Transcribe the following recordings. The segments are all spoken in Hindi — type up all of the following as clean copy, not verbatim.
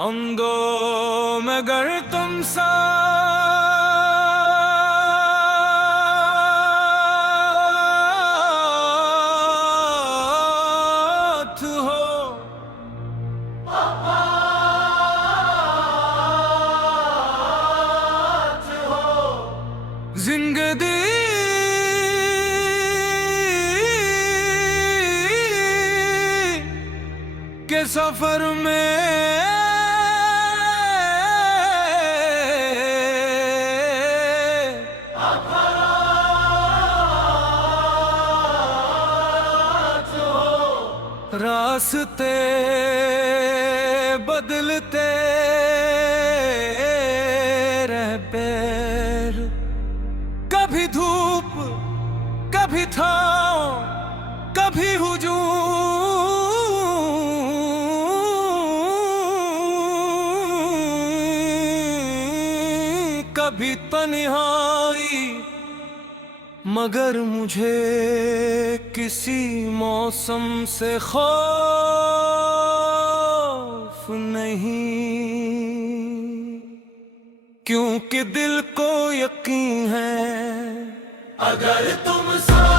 अंगों में गर तुम साथ हो, जिंदगी के सफर में रास्ते बदलते रह पैर, कभी धूप कभी छाँव कभी हुजूम, कभी तन्हाई, मगर मुझे किसी मौसम से खौफ नहीं, क्योंकि दिल को यकीन है अगर तुम साथ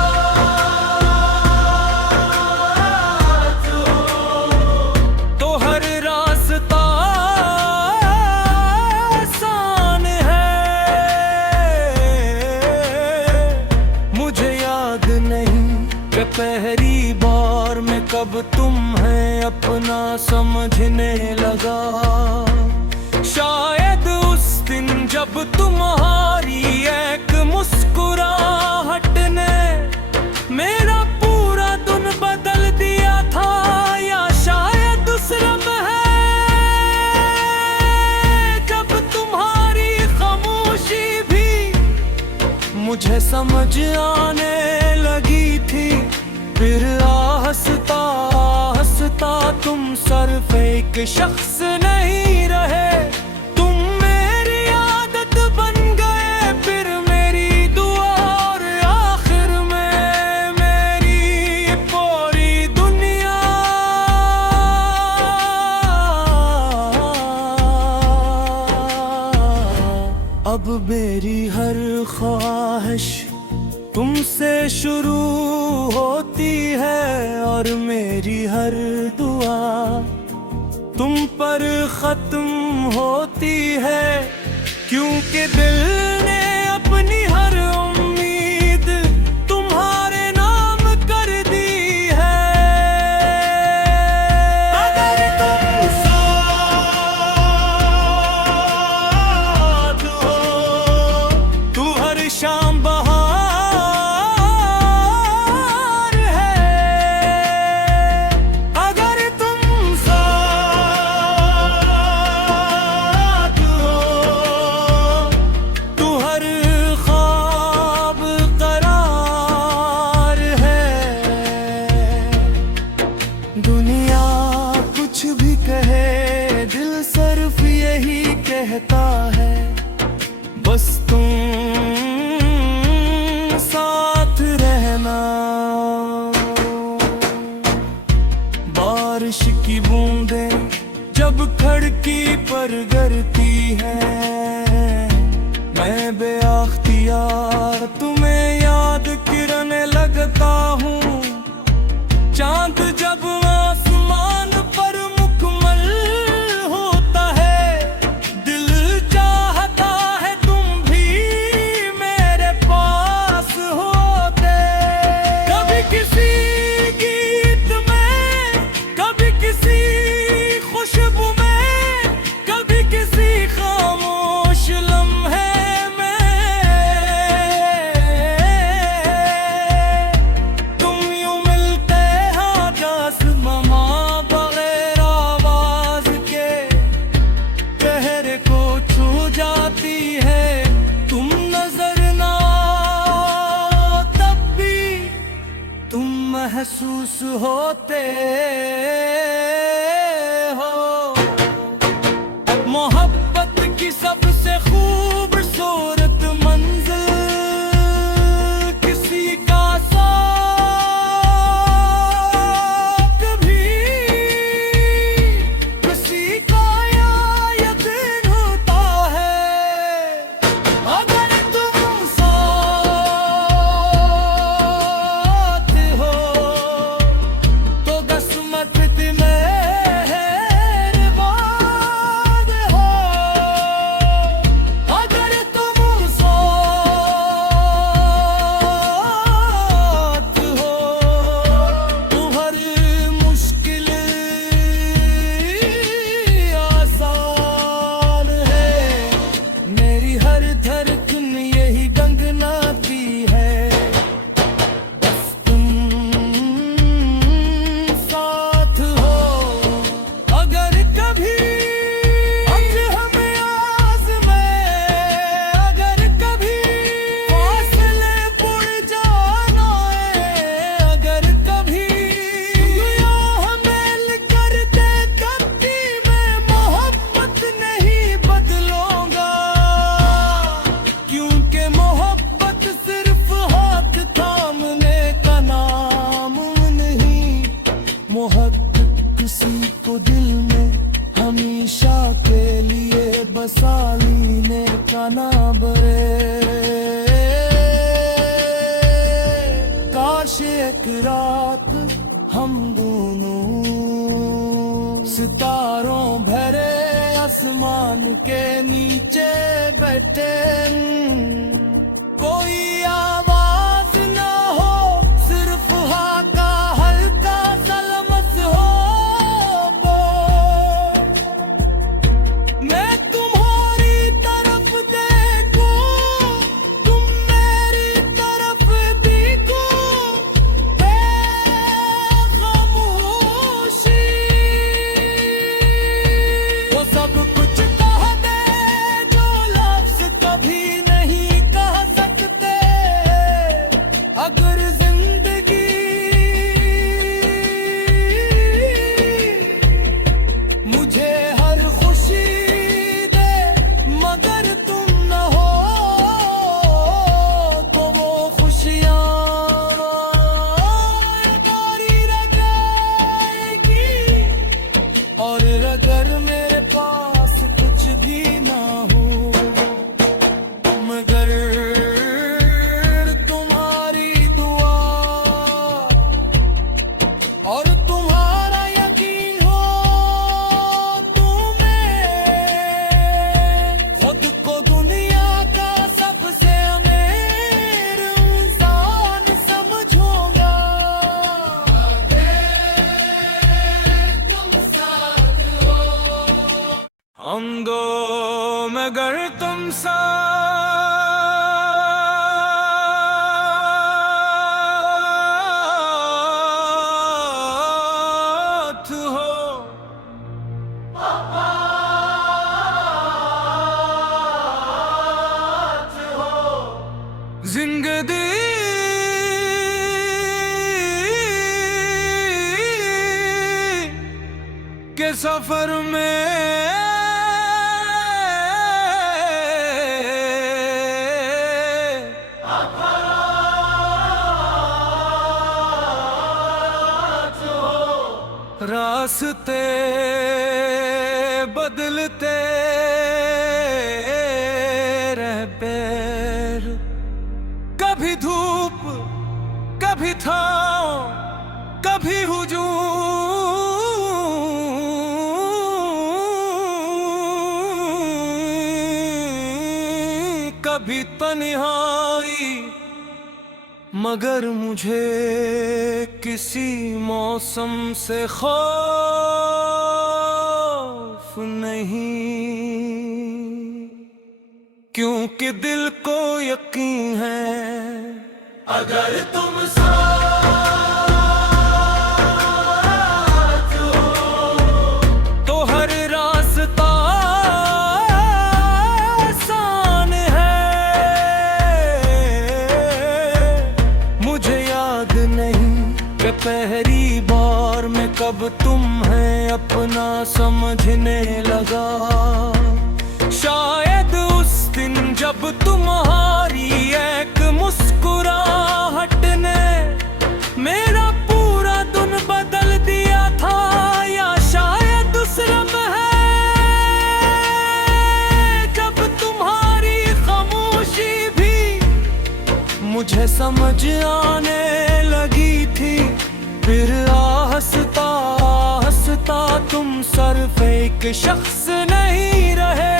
हो तो हर रास्ता आसान है। मुझे याद नहीं कि पहली बार में कब तुम्हें अपना समझने लगा, शायद उस दिन जब तुम्हारी एक मुस्कुराहट ने मेरा पूरा दिन बदल दिया था, या शायद उस लम्हे जब तुम्हारी खामोशी भी मुझे समझ आने लगी थी। फिर आहिस्ता आहिस्ता तुम सिर्फ एक शख्स नहीं रहे, तुम मेरी आदत बन गए, फिर मेरी दुआ और आखिर में मेरी पूरी दुनिया। अब मेरी हर ख्वाहिश तुमसे शुरू होती है और मेरी हर दुआ तुम पर खत्म होती है, क्योंकि दिल ने अपनी हर उम्मीद तुम्हारे नाम कर दी है। अगर तुम साथ हो तू हर शाम बहार है, अगर तुम साथ हो तू हर ख्वाब करार है। दुनिया कुछ भी कहे दिल सिर्फ यही कहता है, बस तुम साथ रहना। बारिश की बूंदें जब खिड़की पर गिरती हैं, मैं बेअख्तियार तुम्हें याद करने लगता हूँ। चांद जब आसमान पर मुकम्मल होता है, दिल चाहता है तुम भी मेरे पास होते। कभी किसी गीत में, कभी किसी खुशबू में, कभी किसी खामोश लम्हे में, तुम यूं मिलते हाथ आसमां बगैर आवाज के, चेहरे को छू जाती है। तुम नजर ना आओ तब भी तुम महसूस होते हो। मोहब्बत की सबसे खूबसूरत मंजिल किसी का साथ भी, किसी का यार बसालीने का ना बरे। काश एक रात हम दोनों सितारों भरे आसमान के नीचे बैठे, कोई आवाज ना हो, सिर्फ हवा का हल्का सा लम्स हो। मैं तुम्हारी तरफ देखूं, तुम मेरी तरफ देखो, खामोशी वो सब कुछ कह दे जो लफ्ज़ कभी नहीं कह सकते। अगर जिंदगी मुझे हर खुशी दे मगर तुम न हो, तो वो खुशियाँ तारी रह जाएगी। और अगर मेरे पास कुछ भी ना हो, मगर तुम्हारी दुआ और तुम्हारा यकीन हो, तो मैं खुद को दुनिया का सबसे अमीर इंसान समझूंगा। हम दो मगर तुम साथ हो। जिंदगी के सफर में रास्ते बदलते रह पैर, कभी धूप कभी छाँव कभी हुजूम, कभी तन्हाई, मगर मुझे किसी मौसम से खौफ नहीं, क्योंकि दिल को यकीन है अगर तुम साथ हो तो हर रास्ता आसान है। मुझे याद नहीं कि पहली बार में कब तुम्हें अपना समझने लगा, शायद उस दिन जब तुम्हारी एक मुस्कुराहट ने मेरा पूरा दिन बदल दिया था, या शायद उस लम्हे जब तुम्हारी खामोशी भी मुझे समझ आने लगी थी। फिर आहिस्ता आहिस्ता तुम सिर्फ एक शख्स नहीं रहे,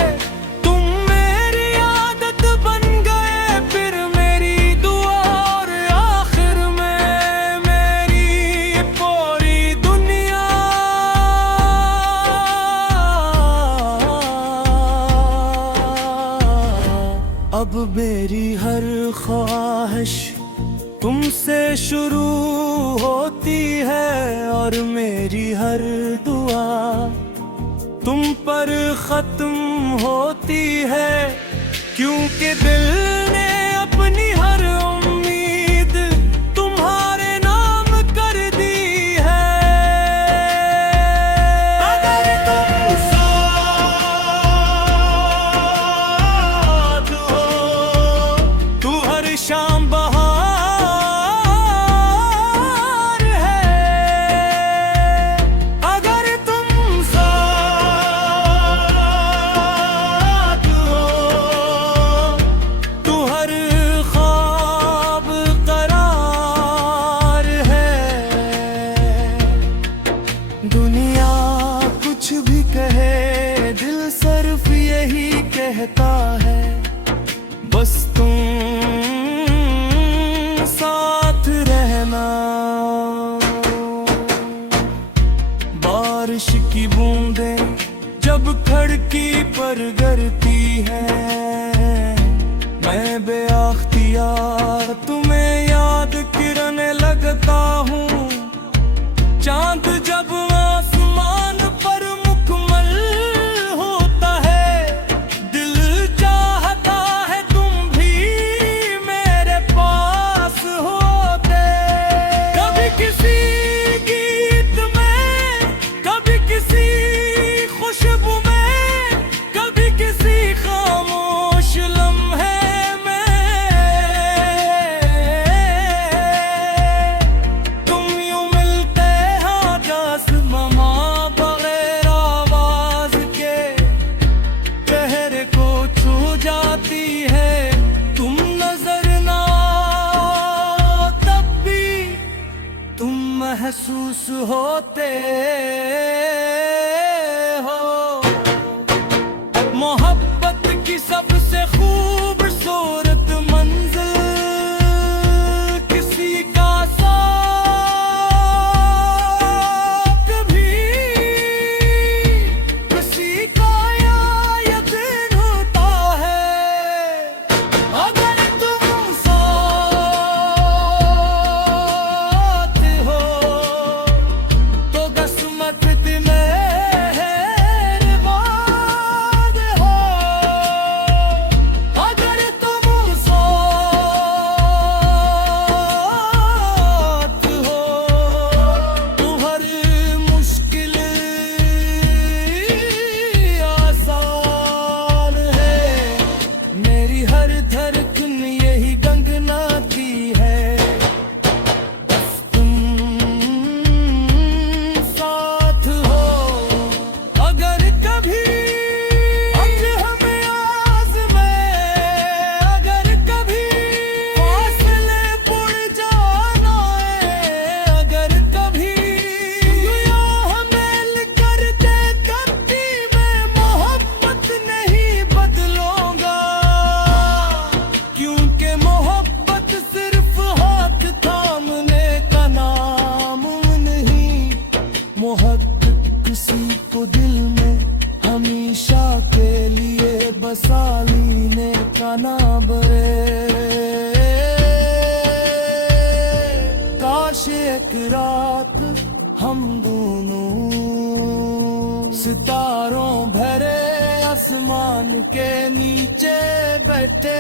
तुम मेरी आदत बन गए, फिर मेरी दुआ और आखिर में मेरी ये पूरी दुनिया। अब मेरी हर ख्वाहिश तुमसे शुरू होती है और मेरी हर दुआ तुम पर खत्म होती है, क्योंकि दिल ने अपनी हर उम्मीद तुम्हारे नाम कर दी है। अगर तुम साथ हो तू हर शाम बहार है। अगर तुम साथ कहता है बस तुम साथ रहना। बारिश की बूंदें जब खिड़की पर गिरती है, मैं बेअख्तियार तुम्हें याद करने लगता हूँ। चांद जब आसमान पर मुकम्मल होता है, दिल चाहता है तुम भी मेरे पास होते। कभी किसी गीत में, कभी किसी खुशबू में, कभी किसी खामोश लम्हे में, तुम यूं मिलते हाथ आसमां बगैर आवाज के, चेहरे को छू जाती है। तुम नजर ना आओ तब भी तुम महसूस होते हो। मोहब्बत की सबसे खूबसूरत मंजिल किसी का साथ भी, किसी का यकीन होता है। अगर तुम साथ हो तो किस्मत मेहरबान हो। अगर तुम साथ हो तो हर मुश्किल आसान है। मेरी हर धड़कन यही गंगनाती है, बस तुम साथ हो। अगर कभी हमें आज़मे, अगर कभी फासले पड़ जाना है, अगर कभी दुनिया हमें लेकर दे करती, मैं मोहब्बत नहीं बदलूंगा। क्योंकि मोहब्बत सिर्फ हाथ थामने का नाम नहीं, मोहब्बत किसी को दिल में हमेशा के लिए बसा लेने का नाम है। काश एक रात हम दोनों सितारों भरे आसमान के नीचे बैठे,